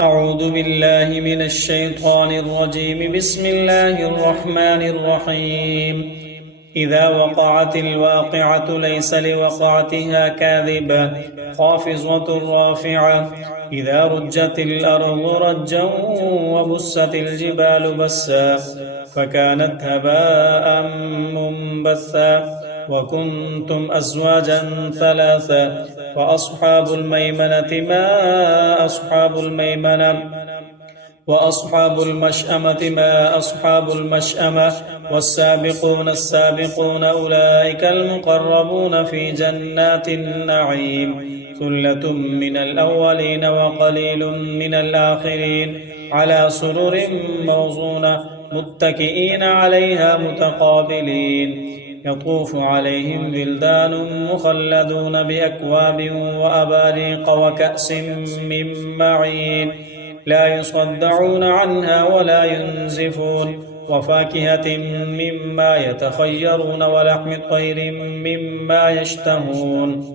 أعوذ بالله من الشيطان الرجيم بسم الله الرحمن الرحيم إذا وقعت الواقعة ليس لوقعتها كاذبة خافضة رافعة إذا رجت الأرض رجا وبست الجبال بسا فكانت هباء منبثا وكنتم أزواجا ثلاثا فأصحاب الميمنة ما أصحاب الميمنة وأصحاب المشأمة ما أصحاب المشأمة والسابقون السابقون أولئك المقربون في جنات النعيم ثلة من الأولين وقليل من الآخرين على سرر موضونة متكئين عليها متقابلين يطوف عليهم ولدان مخلدون بأكواب وأباريق وكأس من معين لا يصدعون عنها ولا ينزفون وفاكهة مما يتخيرون ولحم طير مما يشتهون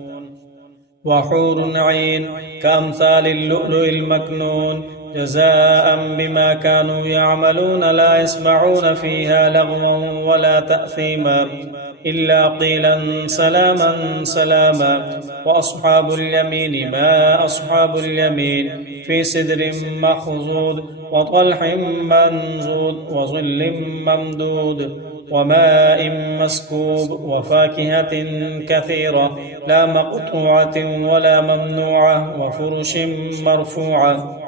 وحور عين كأمثال اللؤلؤ المكنون جزاء بما كانوا يعملون لا يسمعون فيها لغوا ولا تأثيما إلا قيلا سلاما سلاما وأصحاب اليمين ما أصحاب اليمين في سدر مخضود وطلح منضود وظل ممدود وماء مسكوب وفاكهة كثيرة لا مقطوعة ولا ممنوعة وفرش مرفوعة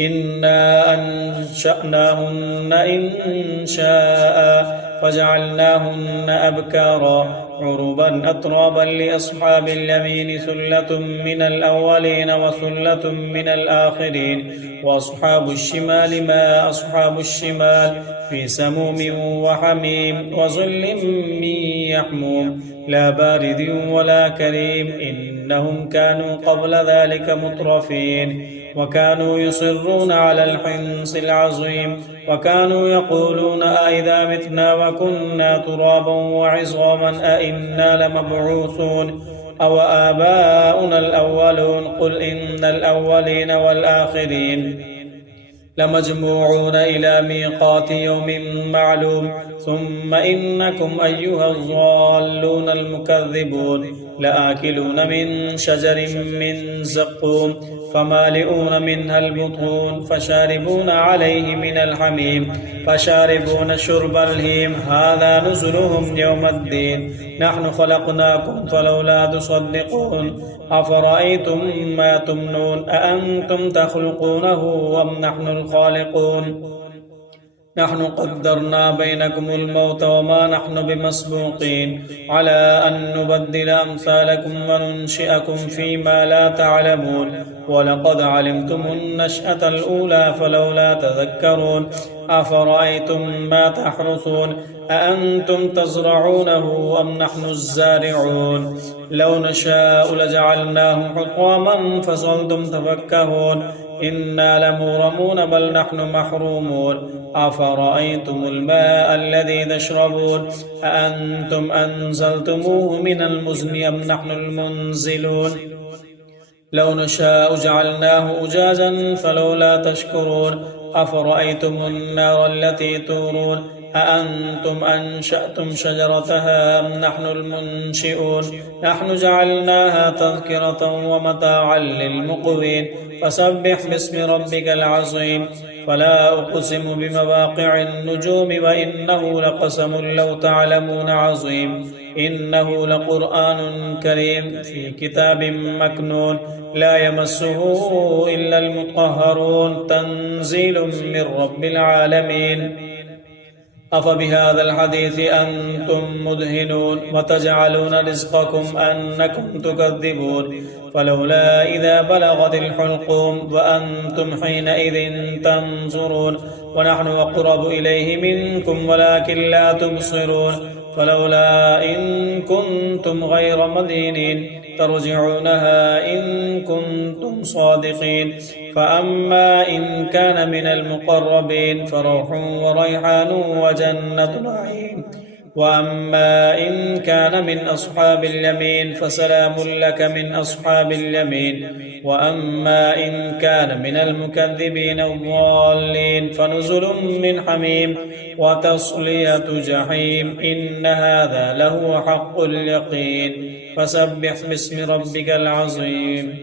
إنا أنشأناهن إنشاء فجعلناهن أبكارا عربا أترابا لأصحاب اليمين ثلة من الأولين وثلة من الآخرين وأصحاب الشمال ما أصحاب الشمال في سموم وحميم وظل من يحموم لا بارد ولا كريم إنهم كانوا قبل ذلك مترفين وكانوا يصرون على الحنص العظيم وكانوا يقولون أئذا متنا وكنا ترابا وعظاما أئنا لمبعوثون أو آباؤنا الأولون قل إن الأولين والآخرين لمجموعون إلى ميقات يوم معلوم ثم إنكم أيها الضالون المكذبون لآكلون من شجر من زقوم فمالئون منها البطون فشاربون عليه من الحميم فشاربون شرب الهيم هذا نزلهم يوم الدين نحن خلقناكم فلولا تصدقون أفرأيتم ما تمنون أأنتم تخلقونه أم نحن الخالقون نحن قدرنا بينكم الموت وما نحن بمسبوقين على أن نبدل أمثالكم وننشئكم فيما لا تعلمون ولقد علمتم النشأة الأولى فلولا تذكرون أفرأيتم ما تحرثون أأنتم تزرعونه أم نحن الزارعون لو نشاء لجعلناه حطاما فظلتم تفكهون إنا لمغرمون بل نحن محرومون أفرأيتم الماء الذي تشربون أأنتم أنزلتموه من المزن أم نحن المنزلون لو نشاء جعلناه أجاجا فلولا تشكرون أفرأيتم النار التي تورون أأنتم أنشأتم شجرتها أم نحن المنشئون نحن جعلناها تذكرة ومتاعا للمقوين فسبح باسم ربك العظيم فلا أقسم بمواقع النجوم وإنه لقسم لو تعلمون عظيم إنه لقرآن كريم في كتاب مكنون لا يمسه إلا المطهرون تنزيل من رب العالمين أفبهذا الحديث أنتم مدهنون وتجعلون رزقكم أنكم تكذبون فلولا إذا بلغت الحلقوم وأنتم حينئذ تنظرون ونحن أقرب إليه منكم ولكن لا تبصرون فلولا إن كنتم غير مدينين ترجعونها إن كنتم صادقين فأما إن كان من المقربين فروح وريحان وجنة نعيم وأما إن كان من أصحاب اليمين فسلام لك من أصحاب اليمين. وأما إن كان من المكذبين الضالين فنزل من حميم وتصلية جحيم. إن هذا لهو حق اليقين. فسبح باسم ربك العظيم.